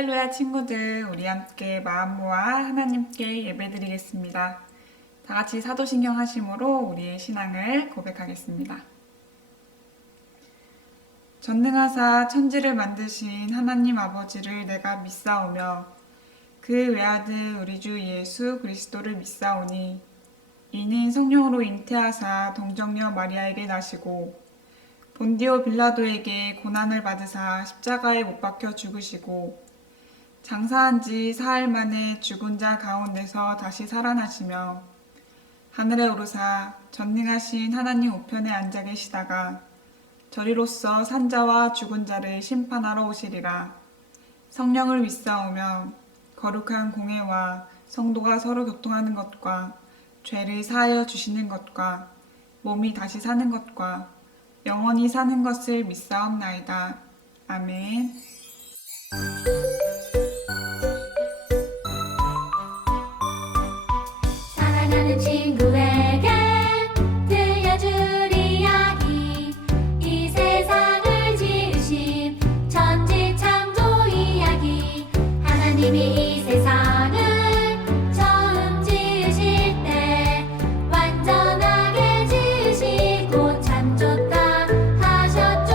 할렐루야 친구들, 우리 함께 마음 모아 하나님께 예배드리겠습니다. 다 같이 사도신경 하심으로 우리의 신앙을 고백하겠습니다. 전능하사 천지를 만드신 하나님 아버지를 내가 믿사오며 그 외아들 우리 주 예수 그리스도를 믿사오니 이는 성령으로 잉태하사 동정녀 마리아에게 나시고 본디오 빌라도에게 고난을 받으사 십자가에 못 박혀 죽으시고 장사한 지 사흘 만에 죽은 자 가운데서 다시 살아나시며 하늘에 오르사 전능하신 하나님 우편에 앉아 계시다가 저리로서 산자와 죽은 자를 심판하러 오시리라. 성령을 믿사오며 거룩한 공회와 성도가 서로 교통하는 것과 죄를 사하여 주시는 것과 몸이 다시 사는 것과 영원히 사는 것을 믿사옵나이다. 아멘. 사랑하는 친구에게 들려줄 이야기, 이 세상을 지으신 천지 창조 이야기. 하나님이 이 세상을 처음 지으실 때 완전하게 지으시고 참 좋다 하셨죠.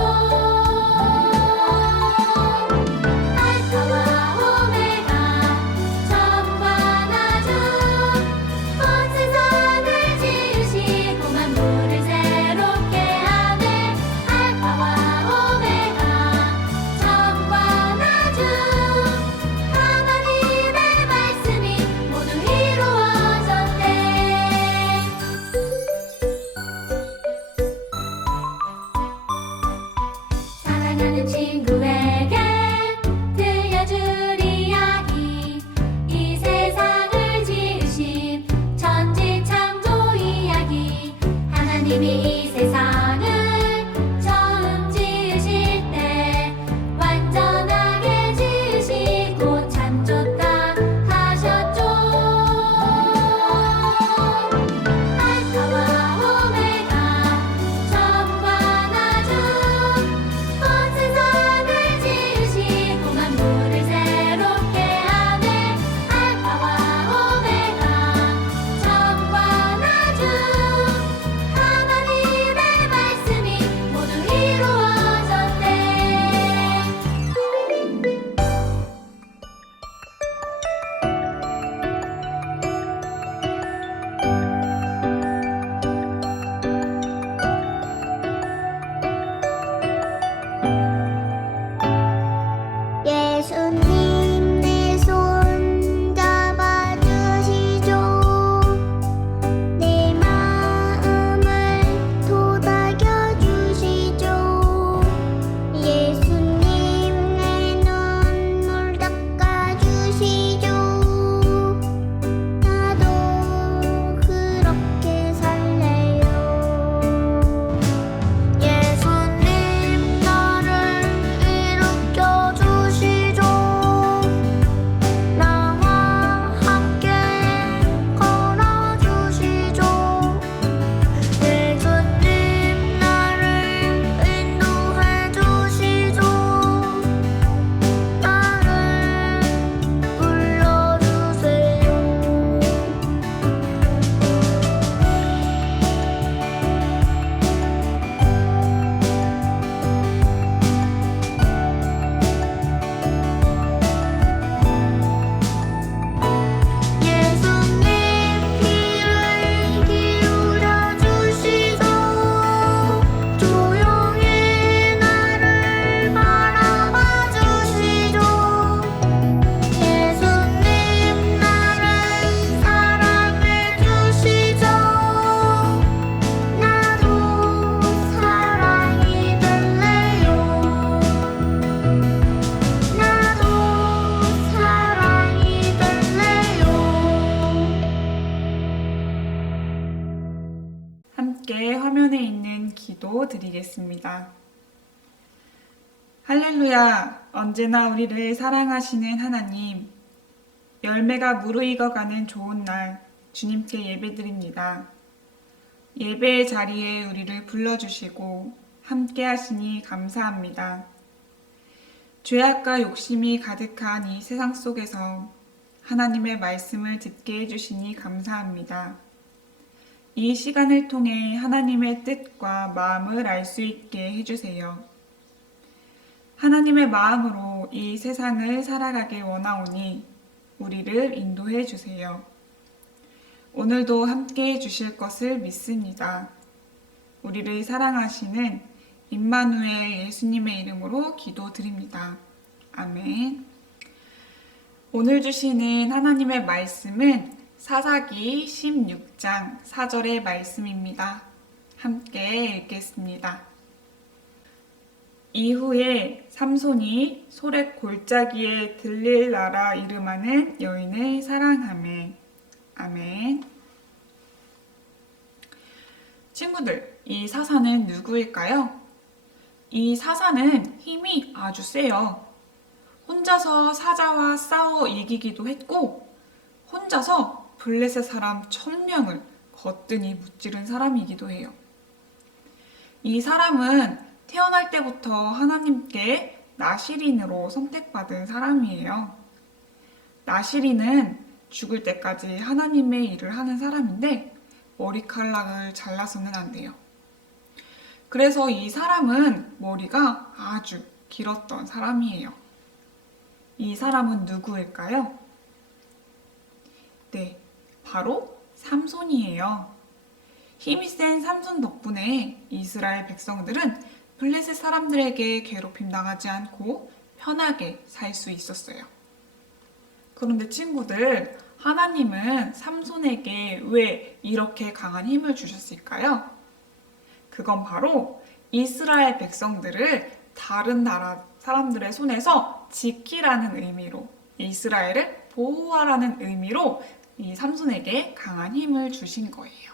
알파와 오메가 처음과 나중 온 세상을 지으시고 만물을 새롭게 하네. 알파와 오메가 처음과 나중 하나님의 말씀이 모두 이루어졌네. 사랑하는 친구에게 들려줄 이야기, 이 세상을 지으신 천지 창조 이야기. 하나님이 이 세상을 처음 지으실 때 완전하게 지으시고 참 좋다 하셨죠. 알파와 오메가 처음과 나중 온 세상을 지으시고 만물을 새롭게 하네. 알파와 오메가 처음과 나중 하나님의 말씀이 모두 이루어졌네. 예수님 내 손 잡아주시죠. 내 마음을 도닥여주시죠. 예수님 내 눈물 닦아주시죠. 나도 그렇게 살래요. 예수님 나를 일으켜주시죠. 나와 함께 걸어주시죠. 예수님 나를 인도해주시죠. 나를 불러주세요. 예수님 귀를 기울여 주시소. 조용히 나를 바라봐 주시죠. 예수님 나를 사랑해 주시죠. 나도 사랑이 될래요. 나도 사랑이 될래요. 함께 화면에 있는 기도 드리겠습니다. 할렐루야! 언제나 우리를 사랑하시는 하나님, 열매가 무르익어가는 좋은 날 주님께 예배드립니다. 예배의 자리에 우리를 불러주시고 함께 하시니 감사합니다. 죄악과 욕심이 가득한 이 세상 속에서 하나님의 말씀을 듣게 해주시니 감사합니다. 이 시간을 통해 하나님의 뜻과 마음을 알 수 있게 해주세요. 하나님의 마음으로 이 세상을 살아가길 원하오니 우리를 인도해 주세요. 오늘도 함께 해주실 것을 믿습니다. 우리를 사랑하시는 임마누엘 예수님의 이름으로 기도드립니다. 아멘. 오늘 주시는 하나님의 말씀은 사사기 16장 4절의 말씀입니다. 함께 읽겠습니다. 이후에 삼손이 소렛 골짜기에 들릴라라 이름하는 여인을 사랑하매. 아멘. 친구들, 이 사사는 누구일까요? 이 사사는 힘이 아주 세요. 혼자서 사자와 싸워 이기기도 했고, 혼자서 블레셋 사람 1000명을 거뜬히 무찌른 사람이기도 해요. 이 사람은 태어날 때부터 하나님께 나시린으로 선택받은 사람이에요. 나시린은 죽을 때까지 하나님의 일을 하는 사람인데 머리카락을 잘라서는 안 돼요. 그래서 이 사람은 머리가 아주 길었던 사람이에요. 이 사람은 누구일까요? 네, 바로 삼손이에요. 힘이 센 삼손 덕분에 이스라엘 백성들은 블레셋 사람들에게 괴롭힘 당하지 않고 편하게 살 수 있었어요. 그런데 친구들, 하나님은 삼손에게 왜 이렇게 강한 힘을 주셨을까요? 그건 바로 이스라엘 백성들을 다른 나라 사람들의 손에서 지키라는 의미로, 이스라엘을 보호하라는 의미로 이 삼손에게 강한 힘을 주신 거예요.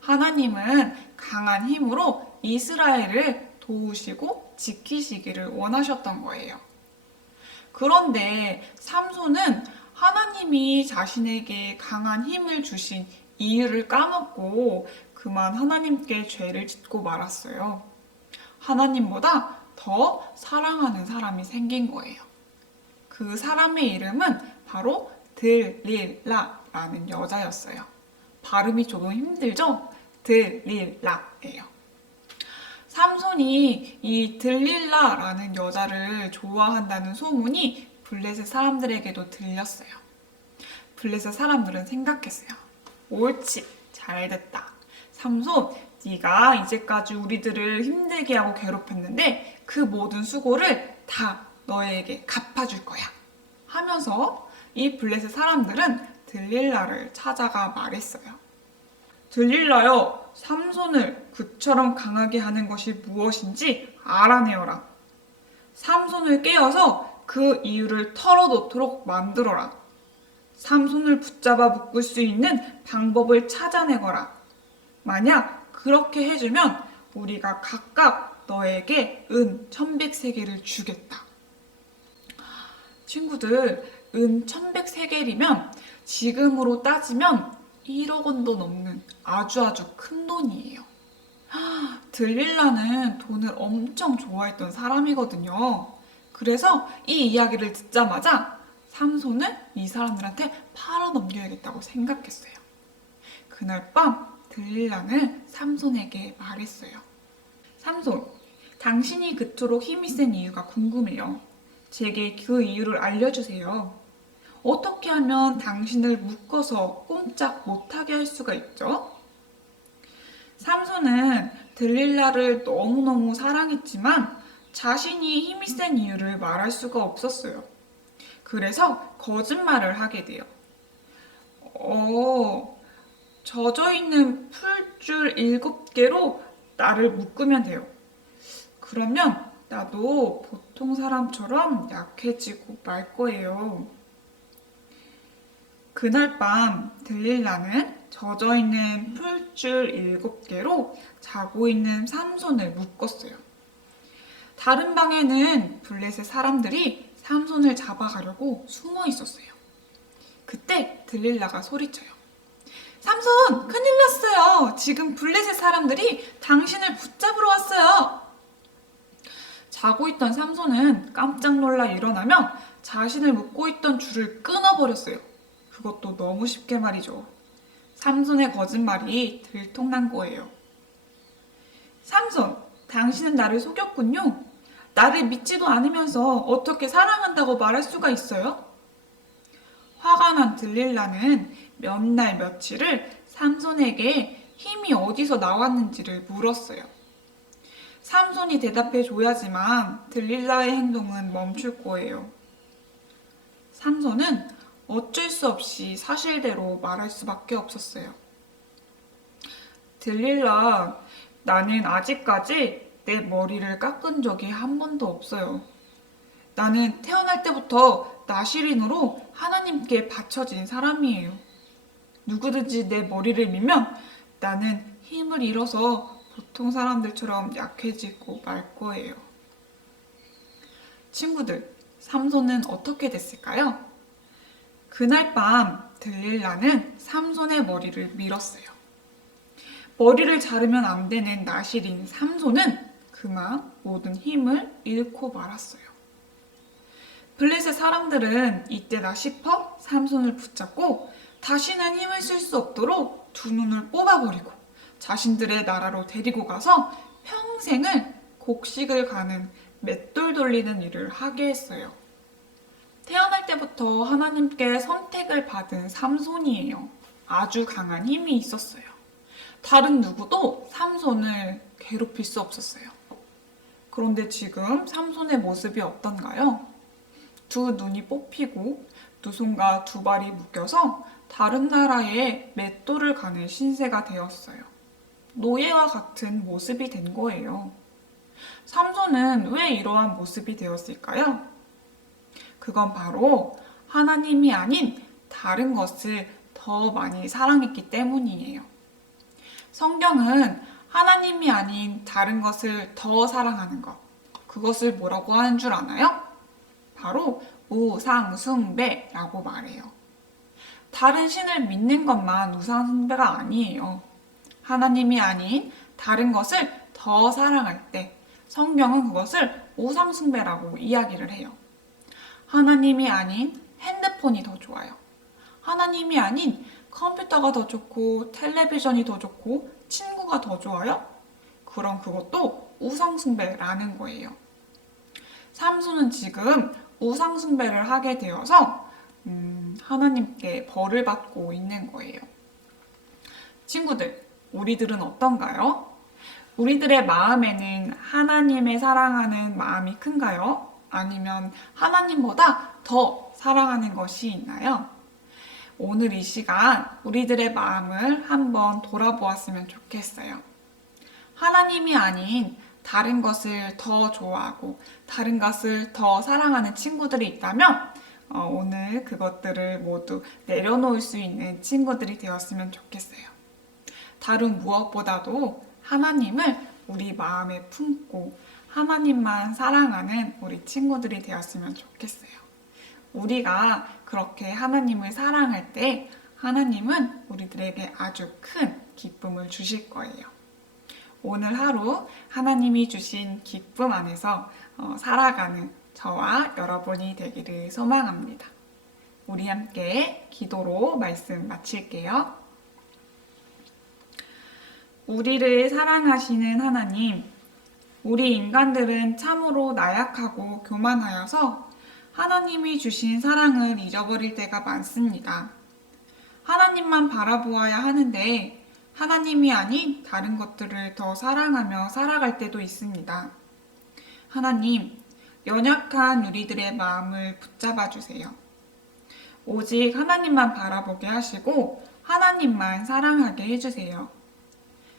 하나님은 강한 힘으로 이스라엘을 도우시고 지키시기를 원하셨던 거예요. 그런데 삼손은 하나님이 자신에게 강한 힘을 주신 이유를 까먹고 그만 하나님께 죄를 짓고 말았어요. 하나님보다 더 사랑하는 사람이 생긴 거예요. 그 사람의 이름은 바로 들릴라라는 여자였어요. 발음이 조금 힘들죠? 들릴라예요. 삼손이 이 들릴라라는 여자를 좋아한다는 소문이 블레셋 사람들에게도 들렸어요. 블레셋 사람들은 생각했어요. 옳지, 잘됐다. 삼손, 네가 이제까지 우리들을 힘들게 하고 괴롭혔는데 그 모든 수고를 다 너에게 갚아줄 거야. 하면서 이 블레셋 사람들은 들릴라를 찾아가 말했어요. 들릴라여, 삼손을 그처럼 강하게 하는 것이 무엇인지 알아내어라. 삼손을 깨어서 그 이유를 털어놓도록 만들어라. 삼손을 붙잡아 묶을 수 있는 방법을 찾아내거라. 만약 그렇게 해주면 우리가 각각 너에게 은 1100세겔을 주겠다. 친구들, 은 1100세겔이면 지금으로 따지면 1억 원도 넘는 아주 큰 돈이에요. 들릴라는 돈을 엄청 좋아했던 사람이거든요. 그래서 이 이야기를 듣자마자 삼손은 이 사람들한테 팔아넘겨야겠다고 생각했어요. 그날 밤 들릴라는 삼손에게 말했어요. 삼손, 당신이 그토록 힘이 센 이유가 궁금해요. 제게 그 이유를 알려주세요. 어떻게 하면 당신을 묶어서 꼼짝 못하게 할 수가 있죠? 삼손은 들릴라를 너무너무 사랑했지만 자신이 힘이 센 이유를 말할 수가 없었어요. 그래서 거짓말을 하게 돼요. 젖어있는 풀줄 7개로 나를 묶으면 돼요. 그러면 나도 보통 사람처럼 약해지고 말 거예요. 그날 밤 들릴라는 젖어있는 풀줄 7개로 자고 있는 삼손을 묶었어요. 다른 방에는 블레셋 사람들이 삼손을 잡아가려고 숨어 있었어요. 그때 들릴라가 소리쳐요. 삼손, 큰일 났어요. 지금 블레셋 사람들이 당신을 붙잡으러 왔어요. 자고 있던 삼손은 깜짝 놀라 일어나며 자신을 묶고 있던 줄을 끊어버렸어요. 그것도 너무 쉽게 말이죠. 삼손의 거짓말이 들통난 거예요. 삼손, 당신은 나를 속였군요. 나를 믿지도 않으면서 어떻게 사랑한다고 말할 수가 있어요? 화가 난 들릴라는 몇 날 며칠을 삼손에게 힘이 어디서 나왔는지를 물었어요. 삼손이 대답해 줘야지만 들릴라의 행동은 멈출 거예요. 삼손은 어쩔 수 없이 사실대로 말할 수밖에 없었어요. 들릴라, 나는 아직까지 내 머리를 깎은 적이 한 번도 없어요. 나는 태어날 때부터 나시린으로 하나님께 바쳐진 사람이에요. 누구든지 내 머리를 밀면 나는 힘을 잃어서 보통 사람들처럼 약해지고 말 거예요. 친구들, 삼손은 어떻게 됐을까요? 그날 밤 들릴라는 삼손의 머리를 밀었어요. 머리를 자르면 안 되는 나시린 삼손은 그만 모든 힘을 잃고 말았어요. 블레셋 사람들은 이때다 싶어 삼손을 붙잡고 다시는 힘을 쓸 수 없도록 두 눈을 뽑아버리고 자신들의 나라로 데리고 가서 평생을 곡식을 가는 맷돌 돌리는 일을 하게 했어요. 태어날 때부터 하나님께 선택을 받은 삼손이에요. 아주 강한 힘이 있었어요. 다른 누구도 삼손을 괴롭힐 수 없었어요. 그런데 지금 삼손의 모습이 어떤가요? 두 눈이 뽑히고 두 손과 두 발이 묶여서 다른 나라에 맷돌을 가는 신세가 되었어요. 노예와 같은 모습이 된 거예요. 삼손은 왜 이러한 모습이 되었을까요? 그건 바로 하나님이 아닌 다른 것을 더 많이 사랑했기 때문이에요. 성경은 하나님이 아닌 다른 것을 더 사랑하는 것, 그것을 뭐라고 하는 줄 아나요? 바로 우상숭배라고 말해요. 다른 신을 믿는 것만 우상숭배가 아니에요. 하나님이 아닌 다른 것을 더 사랑할 때 성경은 그것을 우상숭배라고 이야기를 해요. 하나님이 아닌 핸드폰이 더 좋아요. 하나님이 아닌 컴퓨터가 더 좋고 텔레비전이 더 좋고 친구가 더 좋아요? 그럼 그것도 우상숭배라는 거예요. 삼손은 지금 우상숭배를 하게 되어서 하나님께 벌을 받고 있는 거예요. 친구들, 우리들은 어떤가요? 우리들의 마음에는 하나님을 사랑하는 마음이 큰가요? 아니면 하나님보다 더 사랑하는 것이 있나요? 오늘 이 시간 우리들의 마음을 한번 돌아보았으면 좋겠어요. 하나님이 아닌 다른 것을 더 좋아하고 다른 것을 더 사랑하는 친구들이 있다면 오늘 그것들을 모두 내려놓을 수 있는 친구들이 되었으면 좋겠어요. 다른 무엇보다도 하나님을 우리 마음에 품고 하나님만 사랑하는 우리 친구들이 되었으면 좋겠어요. 우리가 그렇게 하나님을 사랑할 때 하나님은 우리들에게 아주 큰 기쁨을 주실 거예요. 오늘 하루 하나님이 주신 기쁨 안에서 살아가는 저와 여러분이 되기를 소망합니다. 우리 함께 기도로 말씀 마칠게요. 우리를 사랑하시는 하나님, 우리 인간들은 참으로 나약하고 교만하여서 하나님이 주신 사랑을 잊어버릴 때가 많습니다. 하나님만 바라보아야 하는데 하나님이 아닌 다른 것들을 더 사랑하며 살아갈 때도 있습니다. 하나님, 연약한 우리들의 마음을 붙잡아 주세요. 오직 하나님만 바라보게 하시고 하나님만 사랑하게 해주세요.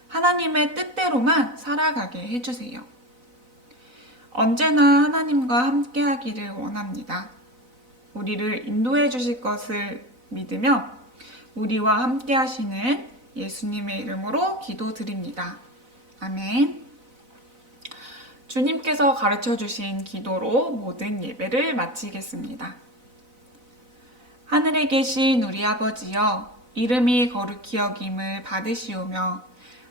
하나님의 뜻대로만 살아가게 해주세요. 언제나 하나님과 함께 하기를 원합니다. 우리를 인도해 주실 것을 믿으며 우리와 함께 하시는 예수님의 이름으로 기도드립니다. 아멘. 주님께서 가르쳐 주신 기도로 모든 예배를 마치겠습니다. 하늘에 계신 우리 아버지여, 이름이 거룩히 여김을 받으시오며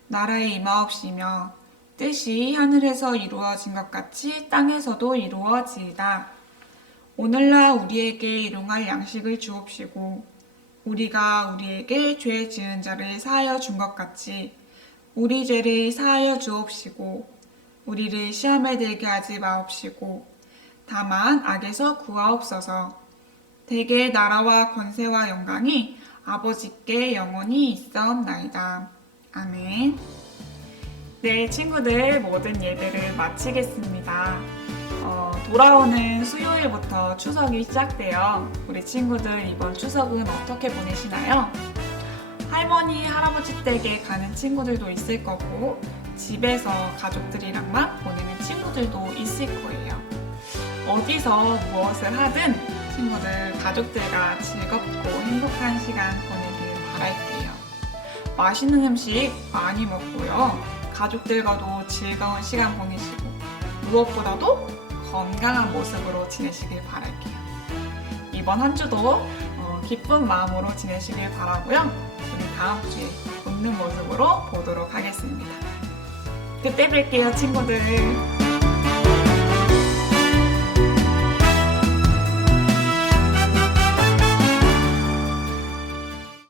나라에 임하옵시며 뜻이 하늘에서 이루어진 것 같이 땅에서도 이루어지이다. 오늘날 우리에게 일용할 양식을 주옵시고 우리가 우리에게 죄 지은 자를 사하여 준 것 같이 우리 죄를 사하여 주옵시고 우리를 시험에 들게 하지 마옵시고 다만 악에서 구하옵소서. 대개 나라와 권세와 영광이 아버지께 영원히 있사옵나이다. 아멘. 네, 친구들 모든 예배를 마치겠습니다. 돌아오는 수요일부터 추석이 시작돼요. 우리 친구들 이번 추석은 어떻게 보내시나요? 할머니, 할아버지 댁에 가는 친구들도 있을 거고 집에서 가족들이랑만 보내는 친구들도 있을 거예요. 어디서 무엇을 하든 친구들 가족들과 즐겁고 행복한 시간 보내길 바랄게요. 맛있는 음식 많이 먹고요. 가족들과도 즐거운 시간 보내시고 무엇보다도 건강한 모습으로 지내시길 바랄게요. 이번 한 주도 기쁜 마음으로 지내시길 바라고요. 우리 다음 주에 웃는 모습으로 보도록 하겠습니다. 그때 뵐게요, 친구들.